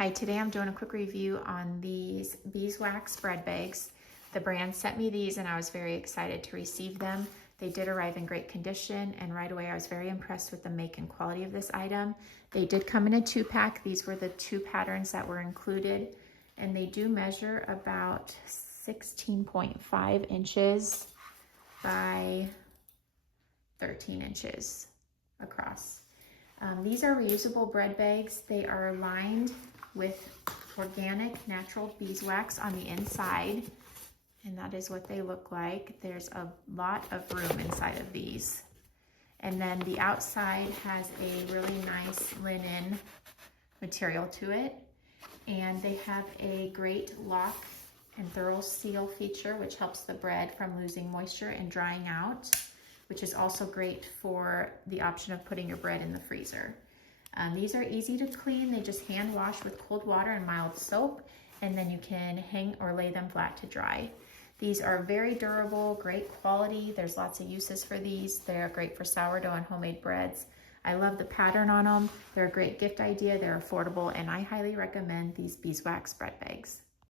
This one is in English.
Hi, today I'm doing a quick review on these beeswax bread bags. The brand sent me these and I was very excited to receive them. They did arrive in great condition and right away I was very impressed with the make and quality of this item. They did come in a 2-pack. These were the 2 patterns that were included and they do measure about 16.5 inches by 13 inches across. These are reusable bread bags. They are lined with organic natural beeswax on the inside, and that is what they look like. There's a lot of room inside of these. And then the outside has a really nice linen material to it, and they have a great lock and thorough seal feature, which helps the bread from losing moisture and drying out, which is also great for the option of putting your bread in the freezer. These are easy to clean. They just hand wash with cold water and mild soap, and then you can hang or lay them flat to dry. These are very durable, great quality. There's lots of uses for these. They're great for sourdough and homemade breads. I love the pattern on them. They're a great gift idea. They're affordable, and I highly recommend these beeswax bread bags.